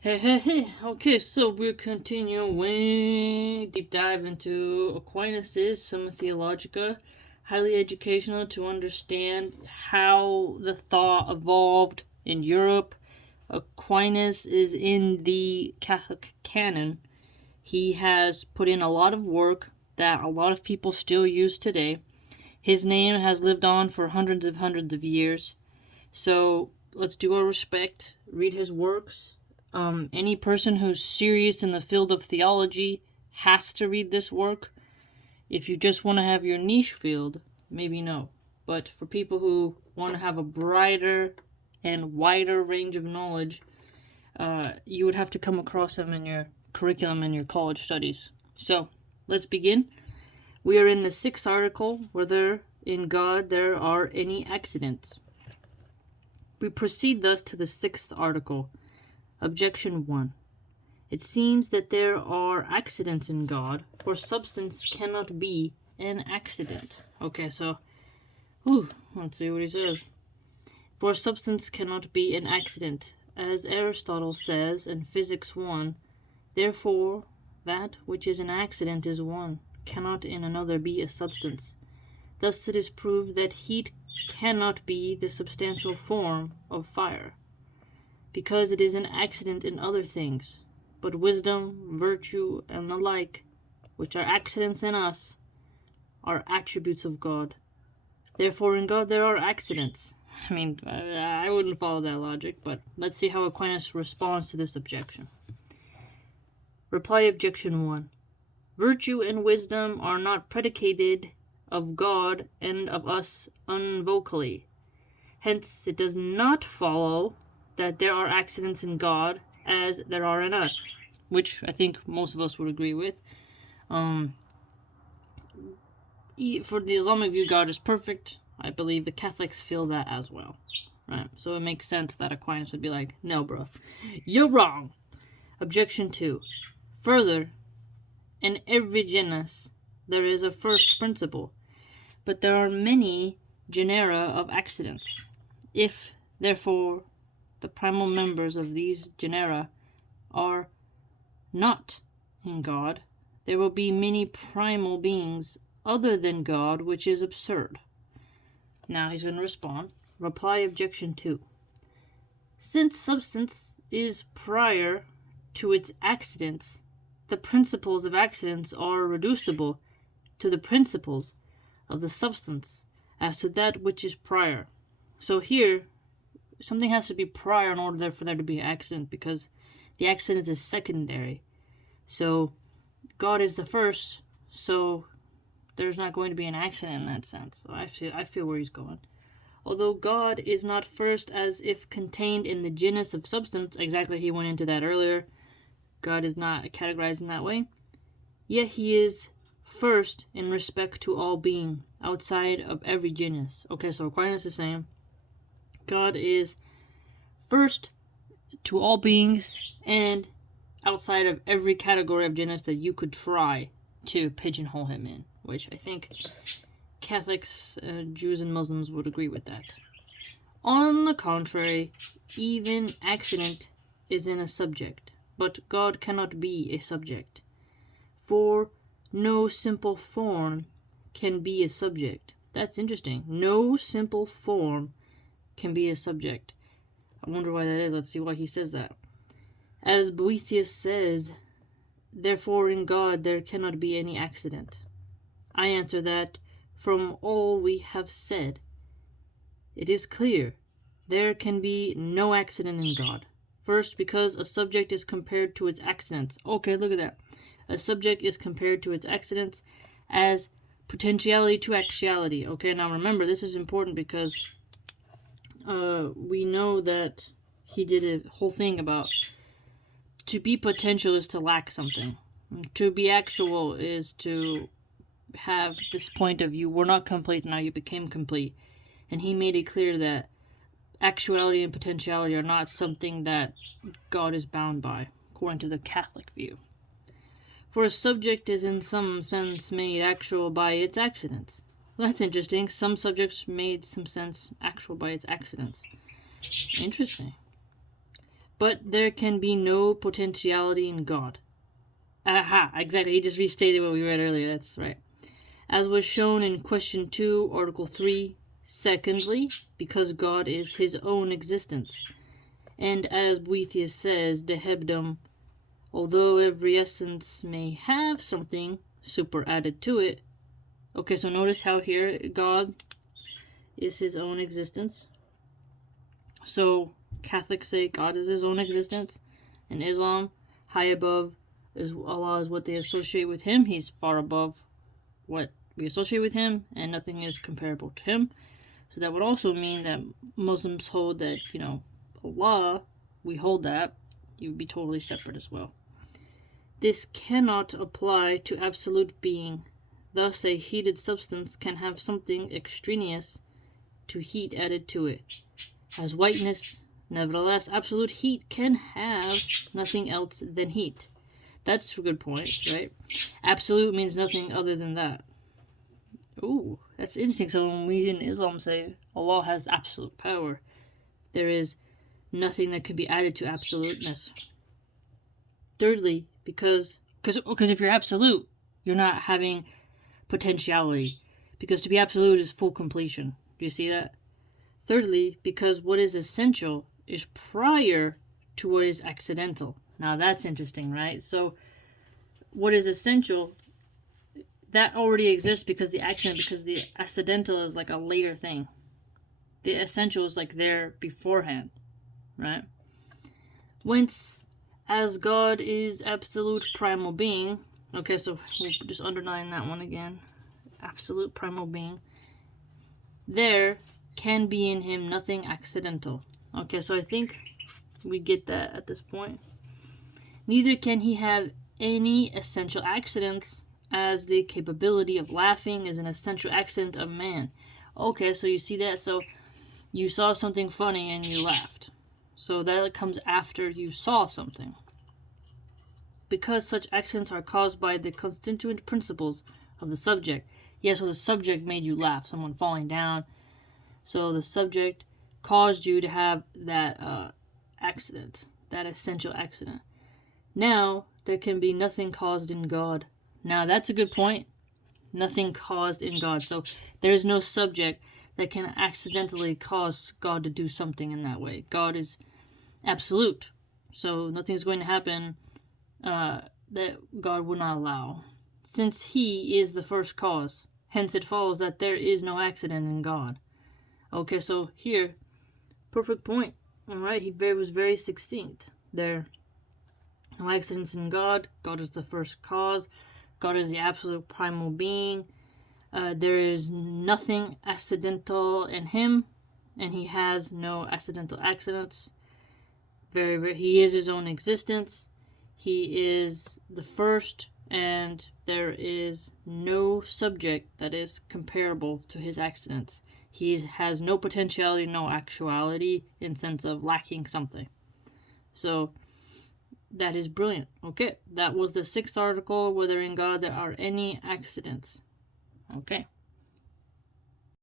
Hey. Okay, so we're continuing deep dive into Aquinas' Summa Theologica. Highly educational to understand how the thought evolved in Europe. Aquinas is in the Catholic canon. He has put in a lot of work that a lot of people still use today. His name has lived on for hundreds of years. So let's do our respect, read his works. Any person who's serious in the field of theology has to read this work. If you just want to have your niche field, maybe no. But for people who want to have a brighter and wider range of knowledge, you would have to come across him in your curriculum in your college studies. So, let's begin. We are in the 6th article, whether in God there are any accidents. We proceed thus to the 6th article. Objection 1. It seems that there are accidents in God, for substance cannot be an accident. Okay, so, let's see what he says. For substance cannot be an accident, as Aristotle says in Physics 1, therefore that which is an accident is one, cannot in another be a substance. Thus it is proved that heat cannot be the substantial form of fire, because it is an accident in other things. But wisdom, virtue, and the like, which are accidents in us, are attributes of God. Therefore in God there are accidents. I wouldn't follow that logic, but let's see how Aquinas responds to this objection. Reply objection 1. Virtue and wisdom are not predicated of God and of us unvocally. Hence it does not follow that there are accidents in God as there are in us, which I think most of us would agree with. For the Islamic view, God is perfect. I believe the Catholics feel that as well. Right? So it makes sense that Aquinas would be like, no, bro, you're wrong. Objection 2. Further, in every genus there is a first principle, but there are many genera of accidents. If, therefore, the primal members of these genera are not in God, there will be many primal beings other than God, which is absurd. Now he's going to respond. Reply objection 2. Since substance is prior to its accidents, the principles of accidents are reducible to the principles of the substance as to that which is prior. So here, something has to be prior in order for there to be an accident, because the accident is secondary. So God is the first, so there's not going to be an accident in that sense. So I feel where he's going. Although God is not first as if contained in the genus of substance, exactly, he went into that earlier. God is not categorized in that way. Yet he is first in respect to all being, outside of every genus. Okay, so Aquinas is saying God is first to all beings and outside of every category of genus that you could try to pigeonhole him in, which I think Catholics, Jews, and Muslims would agree with that. On the contrary, even accident is in a subject, but God cannot be a subject. For no simple form can be a subject. That's interesting. No simple form can be a subject. I wonder why that is. Let's see why he says that. As Boethius says, therefore in God there cannot be any accident. I answer that, from all we have said, it is clear there can be no accident in God. First, because a subject is compared to its accidents. Okay, look at that. A subject is compared to its accidents as potentiality to actuality. Okay, now remember, this is important because we know that he did a whole thing about to be potential is to lack something. To be actual is to have this point of view, we're not complete, now you became complete. And he made it clear that actuality and potentiality are not something that God is bound by, according to the Catholic view. For a subject is in some sense made actual by its accidents. Well, that's interesting. Some subjects made some sense actual by its accidents. Interesting. but there can be no potentiality in God. Aha, exactly. He just restated what we read earlier. That's right. As was shown in question 2, article 3. Secondly, because God is his own existence. And as Boethius says, de hebdom, although every essence may have something superadded to it. Okay, so notice how here God is his own existence. So Catholics say God is his own existence. In Islam, high above is Allah is what they associate with him. He's far above what we associate with him, and nothing is comparable to him. So that would also mean that Muslims hold that, Allah, we hold that, you would be totally separate as well. This cannot apply to absolute being. Thus, a heated substance can have something extraneous to heat added to it, as whiteness. Nevertheless, absolute heat can have nothing else than heat. That's a good point, right? Absolute means nothing other than that. Ooh, that's interesting. So when we in Islam say Allah has absolute power, there is nothing that can be added to absoluteness. Thirdly, because if you're absolute, you're not having potentiality. Because to be absolute is full completion. Do you see that? Thirdly, because what is essential is prior to what is accidental. Now that's interesting, right? So what is essential, that already exists because the accidental is like a later thing. The essential is like there beforehand, right? Whence, as God is absolute primal being, okay, so we'll just underline that one again. Absolute primal being. There can be in him nothing accidental. Okay, so I think we get that at this point. Neither can he have any essential accidents, as the capability of laughing is an essential accident of man. Okay, so you see that? So you saw something funny and you laughed. So that comes after you saw something. Because such accidents are caused by the constituent principles of the subject. Yes, so the subject made you laugh, someone falling down. So the subject caused you to have that accident, that essential accident. Now, there can be nothing caused in God. Now, that's a good point. Nothing caused in God. So there is no subject that can accidentally cause God to do something in that way. God is absolute. So nothing is going to happen that God would not allow. Since he is the first cause, hence it follows that there is no accident in God. Okay, so here, perfect point. All right, he was very succinct there. No accidents in God. God is the first cause. God is the absolute primal being. There is nothing accidental in him, and he has no accidental accidents. He is his own existence. He is the first, and there is no subject that is comparable to his accidents. He has no potentiality, no actuality, in sense of lacking something. So that is brilliant. Okay, that was the 6th article, whether in God there are any accidents. Okay.